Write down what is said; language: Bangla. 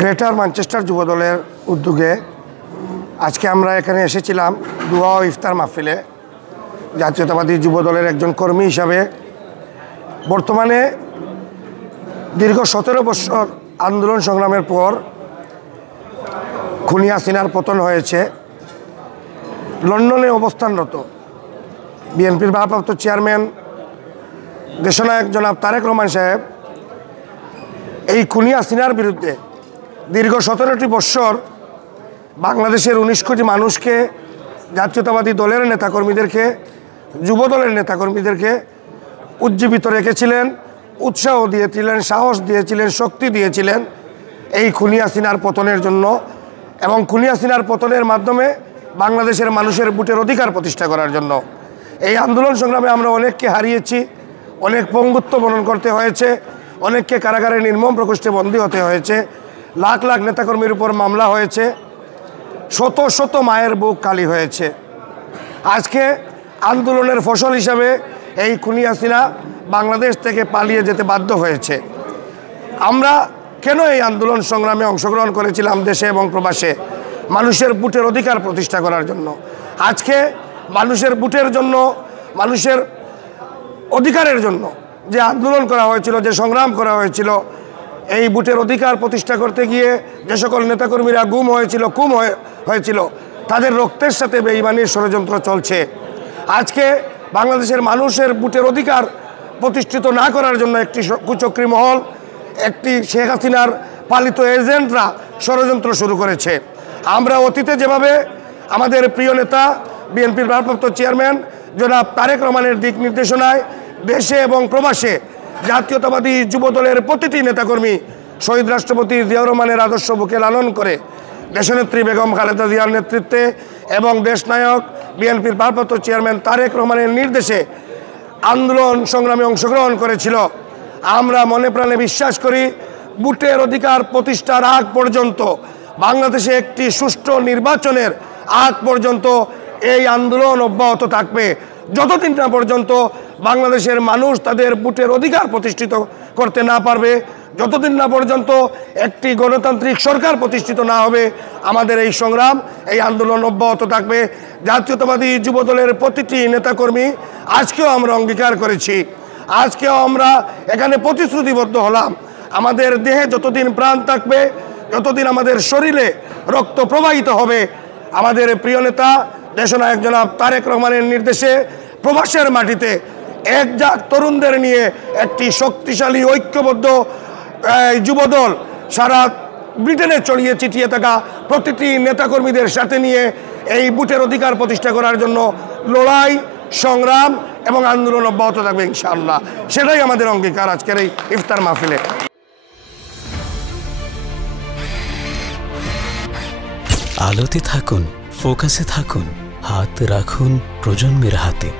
গ্রেটার ম্যানচেস্টার যুবদলের উদ্যোগে আজকে আমরা এখানে এসেছিলাম দোয়া ও ইফতার মাহফিলে। জাতীয়তাবাদী যুবদলের একজন কর্মী হিসাবে বর্তমানে দীর্ঘ 17 বছর আন্দোলন সংগ্রামের পর খুনি হাসিনার পতন হয়েছে। লন্ডনে অবস্থানরত বিএনপির ভারপ্রাপ্ত চেয়ারম্যান দেশনায়ক জনাব তারেক রহমান সাহেব এই খুনি হাসিনার বিরুদ্ধে দীর্ঘ 17টি বৎসর বাংলাদেশের 19 কোটি মানুষকে, জাতীয়তাবাদী দলের নেতাকর্মীদেরকে, যুবদলের নেতাকর্মীদেরকে উজ্জীবিত রেখেছিলেন, উৎসাহ দিয়েছিলেন, সাহস দিয়েছিলেন, শক্তি দিয়েছিলেন এই খুনি হাসিনার পতনের জন্য। এবং খুনি হাসিনার পতনের মাধ্যমে বাংলাদেশের মানুষের ভোটের অধিকার প্রতিষ্ঠা করার জন্য এই আন্দোলন সংগ্রামে আমরা অনেককে হারিয়েছি, অনেক পঙ্গুত্ব বরণ করতে হয়েছে, অনেককে কারাগারে নির্মম প্রকোষ্ঠে বন্দী হতে হয়েছে, লাখ লাখ নেতাকর্মীর উপর মামলা হয়েছে, শত শত মায়ের বুক খালি হয়েছে। আজকে আন্দোলনের ফসল হিসাবে এই খুনি হাসিনা বাংলাদেশ থেকে পালিয়ে যেতে বাধ্য হয়েছে। আমরা কেন এই আন্দোলন সংগ্রামে অংশগ্রহণ করেছিলাম দেশে এবং প্রবাসে? মানুষের ভোটের অধিকার প্রতিষ্ঠা করার জন্য। আজকে মানুষের ভোটের জন্য, মানুষের অধিকারের জন্য যে আন্দোলন করা হয়েছিল, যে সংগ্রাম করা হয়েছিল, এই ভোটের অধিকার প্রতিষ্ঠা করতে গিয়ে যে সকল নেতাকর্মীরা গুম হয়েছিল, হয়েছিল, তাদের রক্তের সাথে বেঈমানির ষড়যন্ত্র চলছে। আজকে বাংলাদেশের মানুষের ভোটের অধিকার প্রতিষ্ঠিত না করার জন্য একটি কুচক্রী মহল, একটি শেখ হাসিনার পালিত এজেন্টরা ষড়যন্ত্র শুরু করেছে। আমরা অতীতে যেভাবে আমাদের প্রিয় নেতা বিএনপির ভারপ্রাপ্ত চেয়ারম্যান জনাব তারেক রহমানের দিক নির্দেশনায় দেশে এবং প্রবাসে জাতীয়তাবাদী যুবদলের প্রতিটি নেতাকর্মী শহীদ রাষ্ট্রপতি জিয়াউর রহমানের আদর্শ বুকে লালন করে দেশনেত্রী বেগম খালেদা জিয়ার নেতৃত্বে এবং দেশনায়ক বিএনপির ভারপ্রাপ্ত চেয়ারম্যান তারেক রহমানের নির্দেশে আন্দোলন সংগ্রামে অংশগ্রহণ করেছিল। আমরা মনে প্রাণে বিশ্বাস করি ভোটের অধিকার প্রতিষ্ঠার আগ পর্যন্ত, বাংলাদেশে একটি সুষ্ঠু নির্বাচনের আগ পর্যন্ত এই আন্দোলন অব্যাহত থাকবে। যতদিন না পর্যন্ত বাংলাদেশের মানুষ তাদের ভোটের অধিকার প্রতিষ্ঠিত করতে না পারবে, যতদিন না পর্যন্ত একটি গণতান্ত্রিক সরকার প্রতিষ্ঠিত না হবে, আমাদের এই সংগ্রাম, এই আন্দোলন অব্যাহত থাকবে। জাতীয়তাবাদী যুবদলের প্রতিটি নেতাকর্মী আজকেও আমরা অঙ্গীকার করেছি, আজকেও আমরা এখানে প্রতিশ্রুতিবদ্ধ হলাম, আমাদের দেহে যতদিন প্রাণ থাকবে, যতদিন আমাদের শরীরে রক্ত প্রবাহিত হবে, আমাদের প্রিয় নেতা দেশনায়ক জনাব তারেক রহমানের নির্দেশে প্রবাসের মাটিতে একজাক তরুণদের নিয়ে একটি শক্তিশালী ঐক্যবদ্ধ যুবদল সারা ব্রিটেনে ছড়িয়ে ছিটিয়ে থাকা প্রতিটি নেতাকর্মীদের সাথে নিয়ে এই ভোটের অধিকার প্রতিষ্ঠা করার জন্য লড়াই, সংগ্রাম এবং আন্দোলন অব্যাহত থাকবে ইনশাআল্লাহ। সেটাই আমাদের অঙ্গীকার আজকের এই ইফতার মাহফিলে। আলোতে থাকুন, ফোকাসে থাকুন, হাত রাখুন প্রজন্মের হাতে।